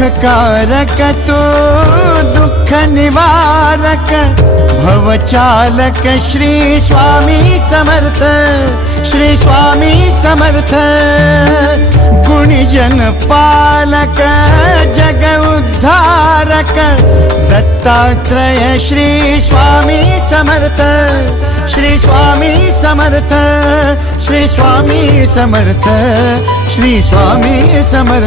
सुखकारक तू दुःख निवारक भवचालक श्री स्वामी समर्थ, श्री स्वामी समर्थ। गुणीजन पालक जग उद्धारक दत्तात्रय श्री स्वामी समर्थ, श्री स्वामी समर्थ, श्री स्वामी समर्थ, श्री स्वामी समर्थ।